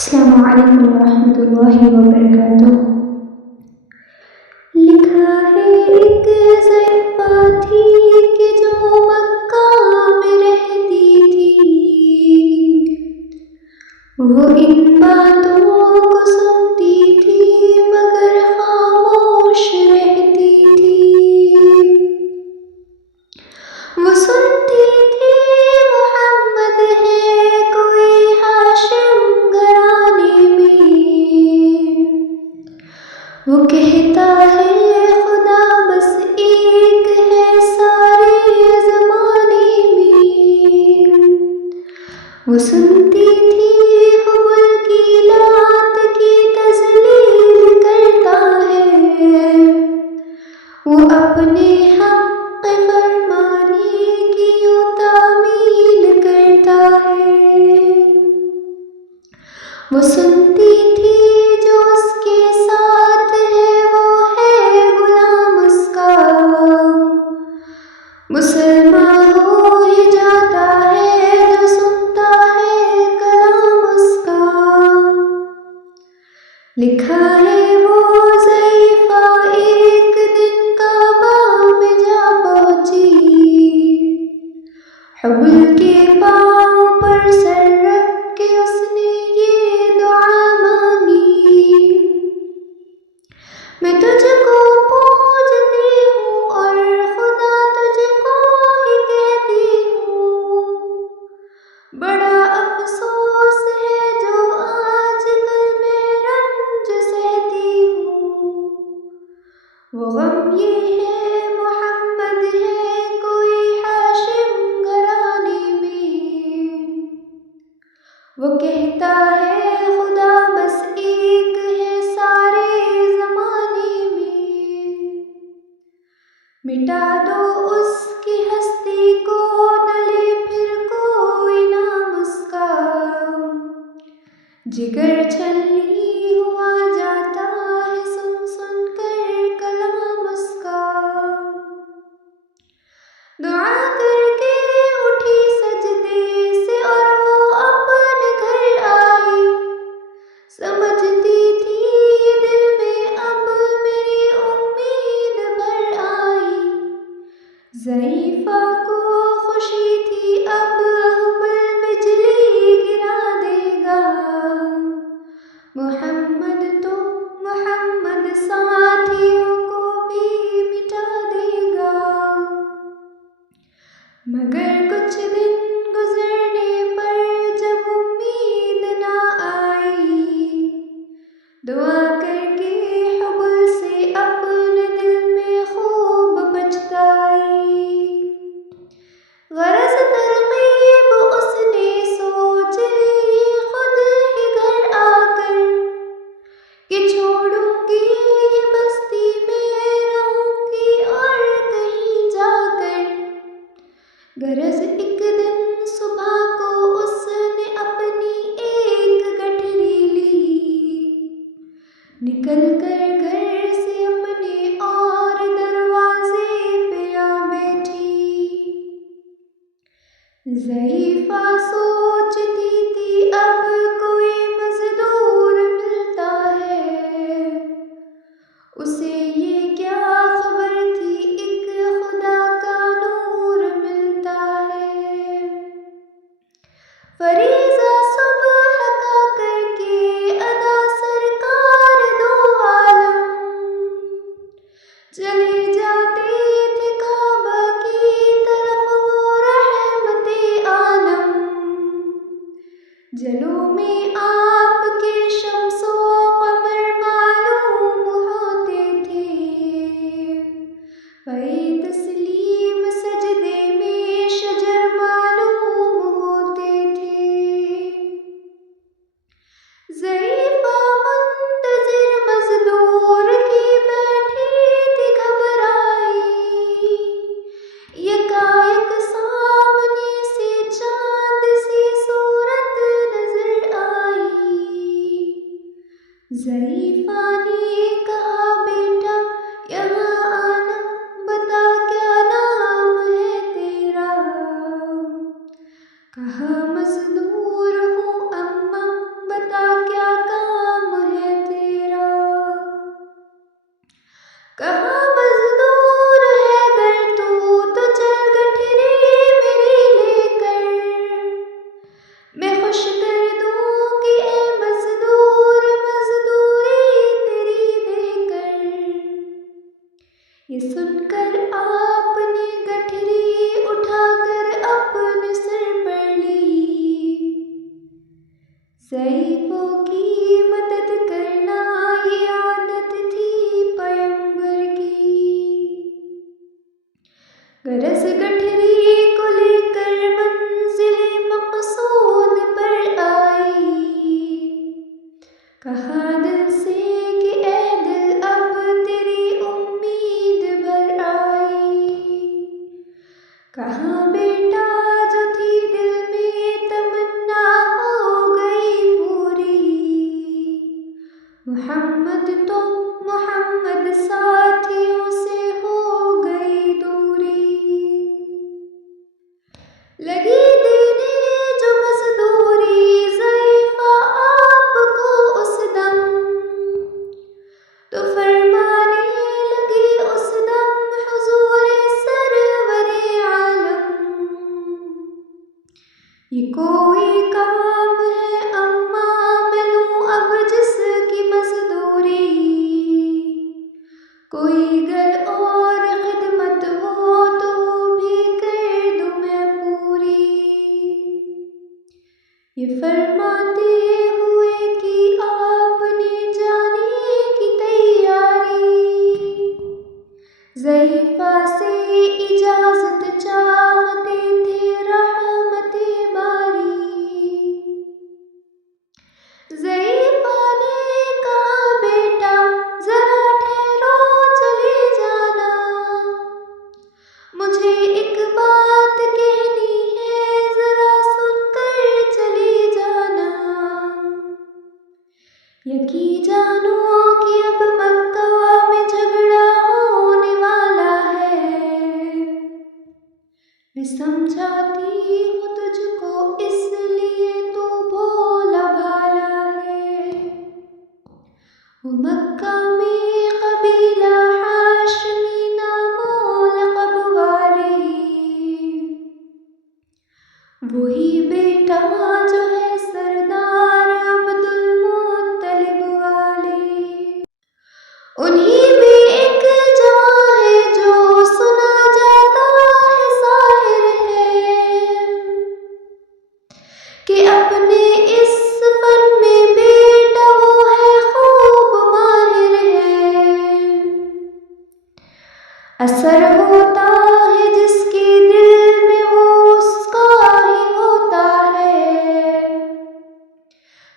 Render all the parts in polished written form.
السلام علیکم ورحمۃ اللہ وبرکاتہ۔ لکھا ہے ایک ضعیفہ تھی کہ جو مکہ میں رہتی تھی، وہ ان باتوں کو سنتی تھی مگر خاموش رہتی تھی۔ وہ سنتی تھی محمد ہے کوئی ہاشم گھرانے میں، وہ کہتا ہے خدا بس ایک ہے سارے زمانے میں۔ وہ سنتی تھی حبل کی لات کی تذلیل کرتا ہے، وہ اپنے حق فرمانے کی یوں تعمیل کرتا ہے۔ وہ سنتی تھی جو اس کے ساتھ ہے وہ ہے غلام اس کا، مسلمان ہو ہی جاتا ہے جو سنتا ہے کلام اس کا۔ لکھا ہے وہ ضعیفہ ایک دن کعبہ میں جا پہنچی، حبل کے پاؤں پر سر رکھ کے اس نے یہ دعا مانگی، میں تجھ کو پوجتی ہوں اور خدا تجھ کو ہی کہتی ہوں، بڑا افسوس ہے جو آج کل میں رنج سہتی ہوں، وہ غم یہ ہے محمد ہے کوئی ہاشم گھرانے میں، وہ کہتا ہے خدا بس ایک ہے سارے زمانے میں، مٹا دو اس کی ہستی کو نہ لے پھر کوئی نام اس کا، جگر چھلنی ہوا جاتا ہے سن سن کر کلام اس کا۔ دعا کر کے اٹھی سجدے سے اور وہ اپنے گھر آئی، سمجھتی تھی دل میں اب میری امید بھر آئی، ضعیفہ کو خوشی تھی اب حبل بجلی گرا دے گا، محمد تو محمد ساتھیوں کو بھی مٹا دے گا۔ مگر کچھ دن گزرنے پر جب امید نہ آئی، دعا کر کے حبل سے اپنے دل میں خوب پچھتائی، غرض ترغیب اس نے سوچ لی خود ہی گھر آ کر کہ چھوڑوں گی یہ بستی میں رہوں گی اور کہیں جا کر، غرض ایک دن صبح کو اس نے اپنی ایک گٹھری لی، نکل کر گھر سے اپنے اور دروازے پہ آ بیٹھی، ضعیفہ سوچتی تھی اب کوئی مزدور ملتا ہے، اسے یہ کیا خبر تھی ایک خدا کا نور ملتا ہے۔ فریضہ صبح کا کر کے ادا سرکار دو عالم، چلے جاتے تھے کعبہ کی طرف وہ رحمت عالم، جلوں میں آپ کے شمس و قمر معلوم ہوتے تھے، پے تسلیم سجدے میں شجر معلوم ہوتے تھے، ضعیفہ منتظر مزدور کی بیٹھی تھی گھبرائی، یکایک سامنے سے چاند سی صورت نظر آئی، ضعیفہ نے کہا بیٹا یہاں آنا، بتا کیا نام ہے تیرا، کہا مزدور ہوں اماں، بتا کیا ضعیفوں کی مدد کرنا یہ عادت تھی پیغمبر کی، غرض گٹھری کو لے کر منزل مقصود پر آئی، کہا دل سے کہ اے دل اب تیری امید بھر آئی، کہاں بیٹا جو تھی دل میں تمنا ہو گئی پوری، محمد تو محمد ساتھیوں سے ہو گئی دوری، لگی دینے جو مزدوری ضعیفہ آپ کو اس دم، تو فرمانے لگی اس دم حضور سرور عالم، یہ کوئی کام ہے اماں میں لوں اب جس کی مزدوری، کوئی گر اور خدمت ہو تو وہ بھی کر دوں میں پوری، یہ فرماتے ہوئے کہ آپ نے جانے کی تیاری، ضعیفہ سے اجازت چاہتے تھے رحمت باری، ضعیفہ نے کہا بیٹا ذرا ٹھہرو چلے جانا، مجھے ایک بات کہنی ہے ذرا سن کر چلے جانا، یقین جانو کہ اب مکہ میں جھگڑا ہونے والا ہے، میں سمجھاتی ہوں تجھ کو اس لیے تو بھولا بھالا ہے، وہ مکہ میں قبیلہ ہاشمی نام لقب والے، وہی بیٹا جو ہے سردار عبد المطلب والے، انہی میں ایک جوان ہے جو سنا جاتا ہے ساحر ہے، کہ اپنے اس فن میں بیٹا وہ ہے خوب ماہر ہے، اثر ہوتا ہے جس کے دل میں وہ اس کا ہی ہوتا ہے،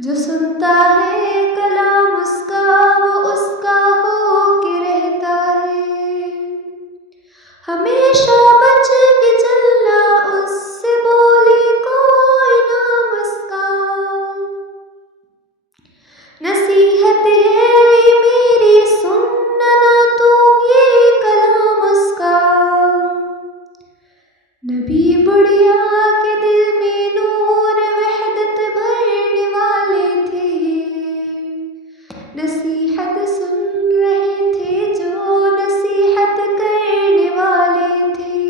جو سنتا ہے کلام اس کا وہ اس کا ہو کے رہتا ہے، ہمیشہ بچ کے چلنا اس سے بولے کوئی نام اس کا، نصیحت ہے یہ میری سننا نہ تو یہ کلام اس کا، نبی بڑھیا کے دل میں نور وحدت بھرنے والے تھے، نصیحت سن رہے تھے جو نصیحت کرنے والے تھے،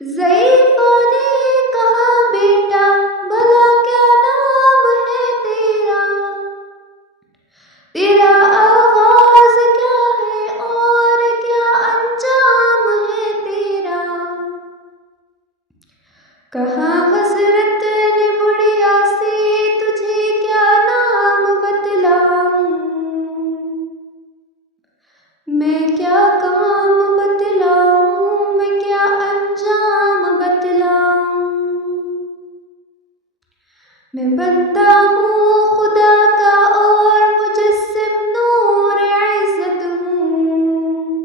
ضعیفہ نے کہا بیٹا بھلا کیا نام ہے تیرا، تیرا آغاز کیا ہے اور کیا انجام ہے تیرا، کہا حضرت نے بڑھیا سے تجھے کیا نام بتلاؤں، میں کیا کام بتلاؤں میں کیا انجام بتلاؤں، میں بندہ ہوں خدا کا اور مجسم نور عزت ہوں،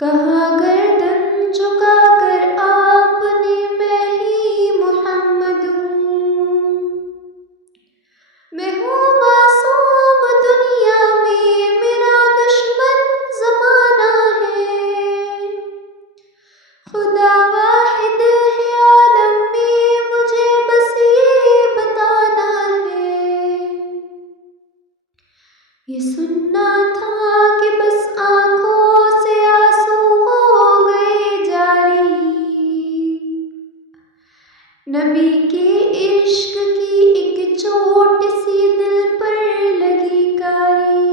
کہاں گردن جھکا کر آپ نے میں ہی محمد ہوں، میں ہوں معصوم دنیا میں میرا دشمن زمانہ ہے، خدا واحد ہے عالم میں مجھے بس یہ بتانا ہے، یہ سننا تھا کہ بس آنکھوں سے آنسو ہو گئے جاری، نبی کے عشق کی ایک چوٹ سی دل پر لگی کاری،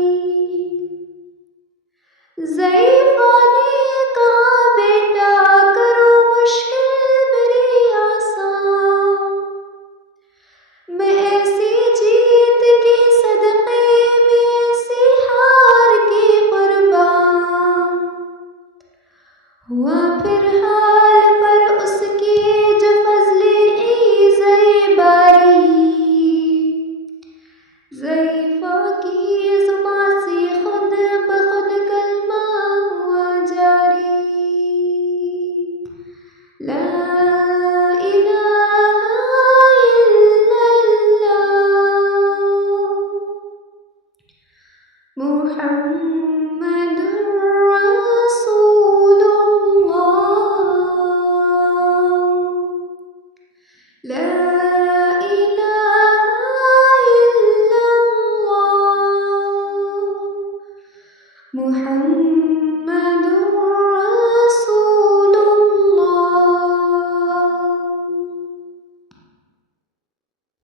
ضعیفہ نے کہا بیٹا کرو مشکل میری آسان، محمد رسول اللہ لا الہ الا اللہ محمد